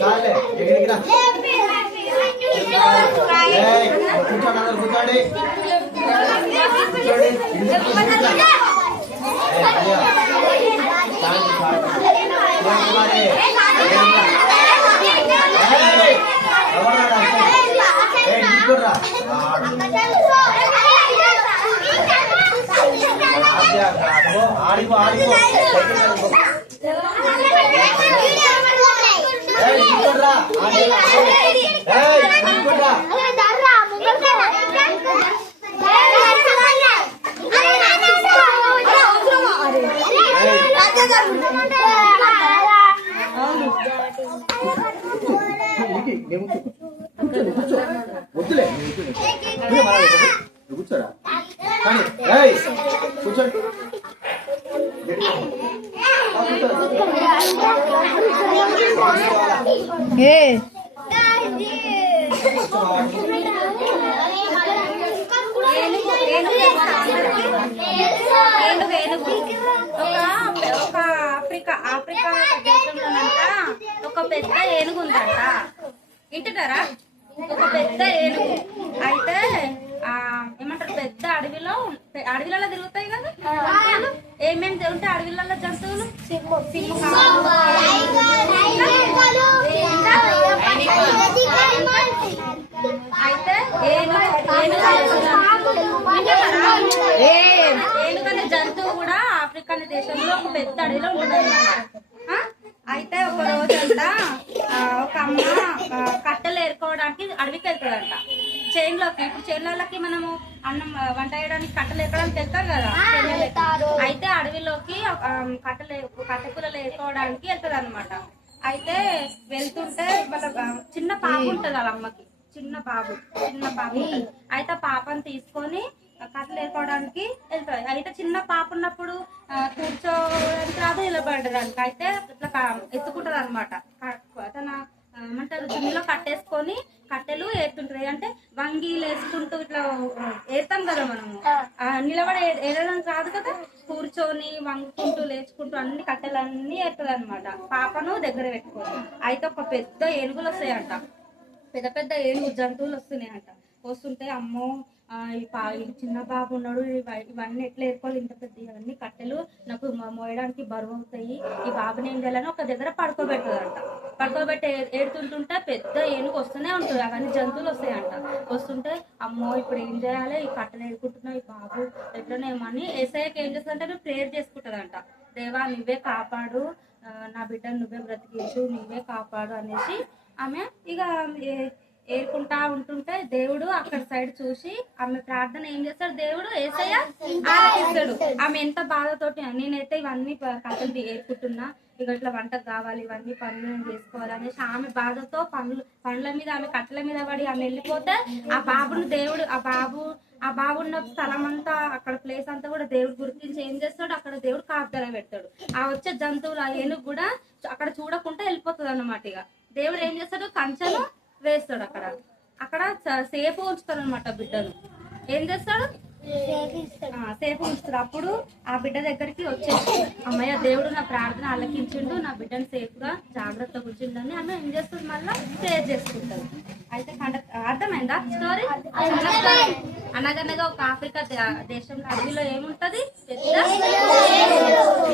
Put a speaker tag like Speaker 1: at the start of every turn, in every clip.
Speaker 1: चाले एक एक ना ए कुचा ना कुचाडे कुचाडे तान खा कुचाडे ए निकरा आड़ी
Speaker 2: आड़ी आड़ी
Speaker 3: ఏ?
Speaker 2: ఒక ఒక ఆఫ్రికా ఆఫ్రికా ఒక దేశంలోనంట ఒక పెద్ద ఏనుగు ఉందంట. వింటున్నారా? ఒక పెద్ద ఏనుగు. అయితే ఆ ఏమంటారు పెద్ద అడవిలో అడవిలలో తిరుగుతాయి కదా. ఏమేమి ఉంటాయి అడవిలలో జంతువులు? సింహం అయితే ఏనుగు ఏనుగు వింటున్నారా? ఏనుగనే జంతువు కూడా ఆఫ్రికా అనే దేశంలో ఒక పెద్ద అడవిలో ఉంటుంది అయితే ఒక రోజంతా ఒక అమ్మ కట్టెలు ఏరుకోవడానికి అడవికి వెళ్తుందంట చేన్లోకి ఇప్పుడు చేన్లకి మనము అన్నం వంట చేయడానికి కట్టెలు ఎక్కడానికి వెళ్తారు కదా. అయితే అడవిలోకి కట్టెలు కట్టెపుల్లలు ఏరుకోవడానికి వెళ్తుంది అనమాట అయితే వెళ్తుంటే వాళ్ళ చిన్న పాప ఉంటది వాళ్ళ అమ్మకి. చిన్న బాబు చిన్న పాప అయితే ఆ పాపని తీసుకొని కట్టలు వేసుకోవడానికి వెళ్తారు అయితే చిన్న పాప ఉన్నప్పుడు కూర్చోవడానికి రాదు నిలబడడానికి. అయితే ఇట్లా ఎత్తుకుంటది అనమాట తన ఏమంటారు జిమ్లో కట్టేసుకొని కట్టెలు ఏరుతుంటది. అంటే వంగీలు వేసుకుంటూ ఇట్లా ఏరుతాం కదా మనము. ఆ, నిలబడి ఏరడానికి రాదు కదా. కూర్చొని వంగుకుంటూ లేచుకుంటూ అన్ని కట్టెలన్నీ ఏరుతుంది అనమాట పాపను దగ్గర పెట్టుకొని. అయితే ఒక పెద్ద ఏనుగులు వస్తాయంట. పెద్ద పెద్ద ఏనుగు జంతువులు వస్తున్నాయంట. వస్తుంటే అమ్మో చిన్న బాబు ఉన్నాడు ఇవన్నీ ఎట్లా ఏర్కోవాలి? ఇంత పెద్ద ఇవన్నీ కట్టెలు నాకు మోయడానికి బరువు అవుతాయి. ఈ బాబుని ఏం చేయాలని ఒక దగ్గర పడుకోబెట్టదంట పడుకోబెట్టి ఏడుతుంటుంటే పెద్ద ఏనుగు వస్తూనే ఉంటుంది. అవన్నీ జంతువులు వస్తాయంట. వస్తుంటే అమ్మో ఇప్పుడు ఏం చేయాలి? ఈ కట్టెలు ఏడుకుంటున్నా ఈ బాబు ఎట్లనేమని ఏసఐకి ఏం చేస్తుందంటే నువ్వు ప్రేయర్ చేసుకుంటుందంట దేవా నువ్వే కాపాడు. నా బిడ్డను నువ్వే బ్రతికించు నువ్వే కాపాడు అనేసి ఆమె ఇక ఏరుకుంటా ఉంటుంటే దేవుడు అక్కడ సైడ్ చూసి ఆమె ప్రార్థన ఏం చేస్తాడు? దేవుడు ఏసయ్య ఆలకిస్తాడు ఆమె ఎంత బాధతోటి నేనైతే ఇవన్నీ కథలు ఏరుకుంటున్నా. ఇక ఇట్లా వంటకు కావాలి ఇవన్నీ పనులు చేసుకోవాలి అనేసి ఆమె బాధతో పనులు పనుల మీద ఆమె కట్టెల మీద పడి ఆమె వెళ్ళిపోతే ఆ బాబును దేవుడు ఆ బాబు ఆ బాబు ఉన్న స్థలం అంతా అక్కడ ప్లేస్ అంతా కూడా దేవుడు గుర్తించి ఏం చేస్తాడు? అక్కడ దేవుడు కాపుదల పెడతాడు. ఆ వచ్చే జంతువులు ఆ ఏనుగు కూడా అక్కడ చూడకుండా వెళ్ళిపోతుంది అన్నమాట ఇక దేవుడు ఏం చేస్తాడు? కంచెను వేస్తాడు అక్కడ. అక్కడ సేఫ్ ఉంచుతాడు అనమాట బిడ్డను ఏం చేస్తాడు? సేఫ్ ఉంచుతాడు. అప్పుడు ఆ బిడ్డ దగ్గరికి వచ్చేసి అమ్మయ్య దేవుడు నా ప్రార్థన ఆలకించిండు నా బిడ్డను సేఫ్గా జాగ్రత్తగా ఉంచిండని ఆమె ఏం చేస్తుంది మళ్ళీ? ప్రేయర్ చేసుకుంటది. అయితే కండ- అర్థమైందా స్టోరీ? అనగనగా ఒక ఆఫ్రికా దేశంలో అడవిలో ఏముంటది?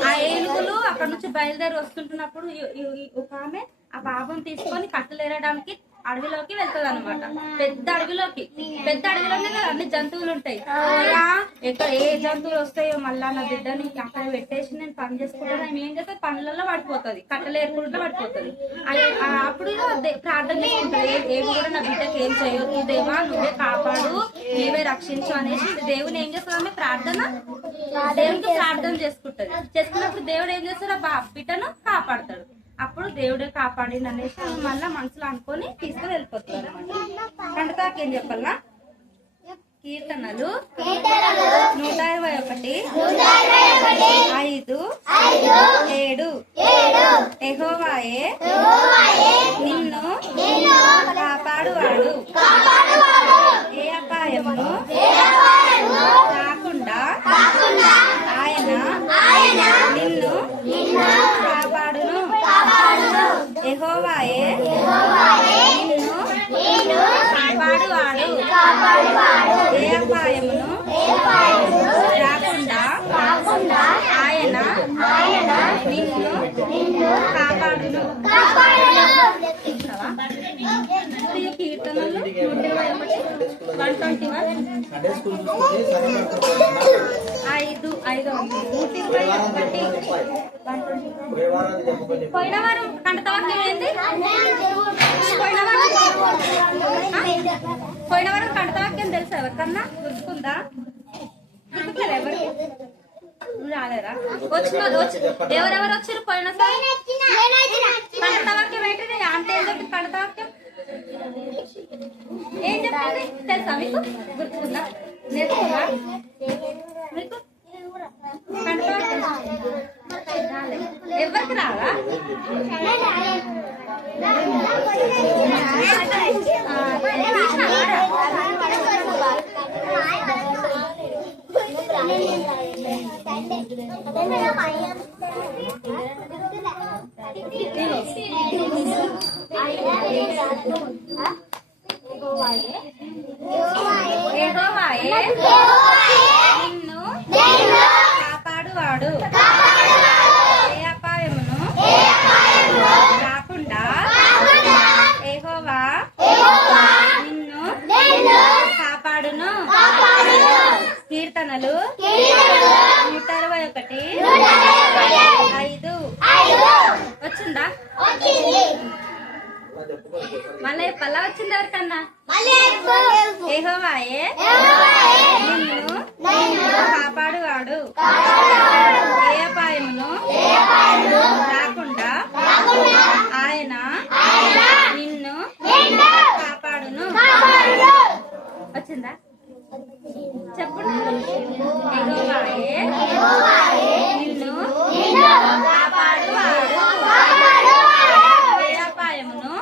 Speaker 2: ఆ ఏనుగులు అక్కడ నుంచి బయలుదేరి వస్తుంటున్నప్పుడు ఒక ఆమె ఆ బాబుని తీసుకొని కట్టలేరడానికి అడవిలోకి వెళ్తుంది అనమాట పెద్ద అడవిలోకి. పెద్ద అడవిలోనే కదా అన్ని జంతువులు ఉంటాయి. ఎక్కడ ఏ జంతువులు వస్తాయో మళ్ళా నా బిడ్డని అక్కడ పెట్టేసి నేను పని చేసుకుంటాను. ఆమె ఏం చేస్తే పనులలో పడిపోతుంది. కట్టలు ఏరుకుంటూ పడిపోతుంది. అప్పుడు ప్రార్థన చేసుకుంటుంది. ఏమి కూడా నా బిడ్డకి ఏం చేయొద్దు దేవా నువ్వే కాపాడు నీవే రక్షించు అనేసి దేవుని ఏం చేస్తుంది ప్రార్థన దేవునికి ప్రార్థన చేసుకుంటది. చేసుకున్నప్పుడు దేవుడు ఏం చేస్తాడు? ఆ బా- బిడ్డను కాపాడతాడు. దేవుడే కాపాడింది అనేసి మళ్ళీ మనసులో అనుకొని తీసుకుని వెళ్ళిపోతున్నారు కండతాకి ఏం చెప్పాలా కీర్తనలు. నూట ఇరవై ఒకటి. ఐదు. ఏడు. ఎహోవాయే నిన్ను కాపాడువాడు. ఏ అపాయమును కాకుండా ఆయన నిన్ను కాపాడును ఎహోవాయే నిన్ను రాకుండా ఆయన నిన్ను కాపాడును కీర్తనలు వన్ ట్వంటీ వన్. ఐదు ఐదు నూట ఇరవై ఒకటి పోయిన వారం ఏంది పోయిన? పోయిన వారం కంటతవాక్యం తెలుసా ఎవరికన్నా? గుర్తుకుందా? గుర్తుకులేదా ఎవరికి? రాలేరా వచ్చిన ఎవరెవరు వచ్చారు పోయిన సారి? ఏంటిది అంటే ఏం చెప్పింది ఏం చెప్పింది? తెలుసా మీకు? గుర్తుకుందా? నేర్చుకున్నా మీకు? ఎవరికి రాదా యెహోవాయే నిన్ను కాపాడువాడు. ఏ అపాయమును? రాకుండా యెహోవా నిన్ను కాపాడును. కీర్తనలు నూట అరవై ఒకటి ఐదు. వచ్చిందా? మళ్ళీ పల్ల వచ్చింది ఎవరికన్నా? యెహోవాయే నిన్ను కాపాడువాడు ఏ అపాయమును రాకుండా ఆయన నిన్ను కాపాడును వచ్చిందా చెప్పండి యెహోవాయే నిన్ను కాపాడువాడు ఏ అపాయమును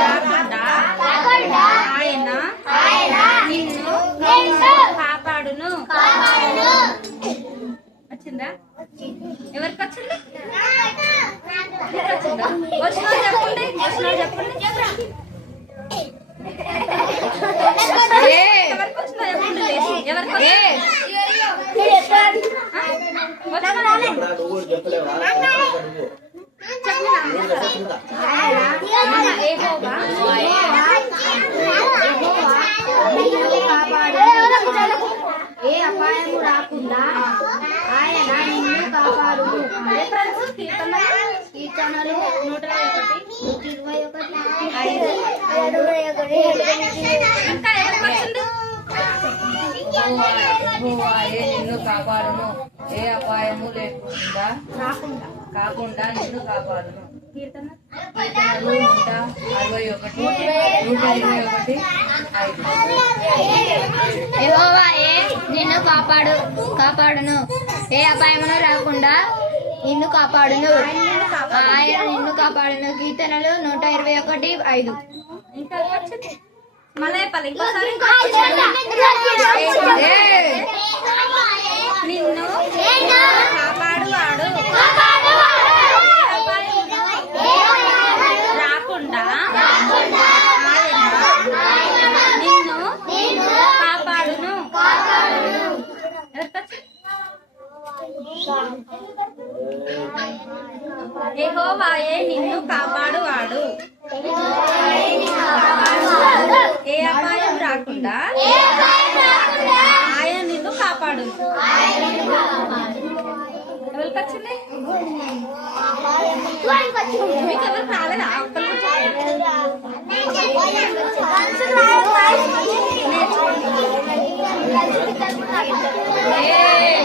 Speaker 2: రాకుండా ఆయన నిన్ను కాపాడును వచ్చిందా ఎవరికి వచ్చింది నీకు వచ్చిందా వచ్చిన చెప్పండి వచ్చిన చెప్పండి ఎవరికి వచ్చిందో చెప్పండి లేచి. ఎవరికి వచ్చిందో? ఆ? వచ్చిందా?
Speaker 1: ఇప్పుడు నువ్వు కూడా చెప్పలేవా నువ్వు
Speaker 2: చెప్పు నా.
Speaker 1: నువ్వు చెప్పిందా?
Speaker 2: మన యెహోవా
Speaker 3: ఏ. అపాయము రాకుండా ఆయన నిన్ను కాపాడు.
Speaker 2: కీర్తనలు నూట ఇరవై ఒకటి.
Speaker 3: ఇరవై ఒకటి ఐదు
Speaker 4: నిన్ను కాపాడును ఏ అపాయము లేకుండా
Speaker 2: రాకుండా
Speaker 4: కాకుండా నిన్ను కాపాడును
Speaker 2: కీర్తన
Speaker 4: కీర్తనలు నూట అరవై ఒకటి నూట ఇరవై ఒకటి ఐదు
Speaker 3: నిన్ను కాపాడు కాపాడును. ఏ అపాయమును రాకుండా నిన్ను కాపాడును ఆయన నిన్ను కాపాడును కీర్తనలు నూట ఇరవై ఒకటి ఐదు
Speaker 2: నిన్ను కాపాడువాడు రాకుండా ఆయన నిన్ను కాపాడును ఎవరికి వచ్చింది యెహోవాయే నిన్ను కాపాడువాడు ఏ అపాయం రాకుండా ఆయన నిన్ను కాపాడు ఎవరికి వచ్చింది మీకు ఎవరికి రాలేదా ఒక్కరు
Speaker 1: ఏయ్,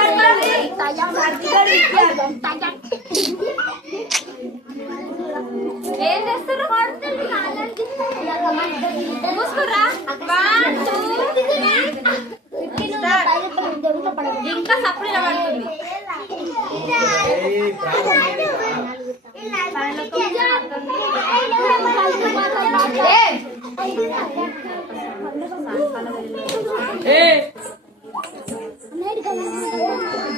Speaker 4: ఏ.
Speaker 2: ఏం చేస్తారు మూసుకురా వన్ టూ ఇంకా పడుతుంది
Speaker 4: ఏ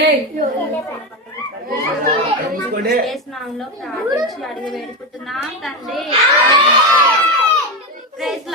Speaker 1: ఏయ్
Speaker 2: ప్రార్థించి అడిగి వేడుకుంటున్నాం తండ్రి ప్రైజ్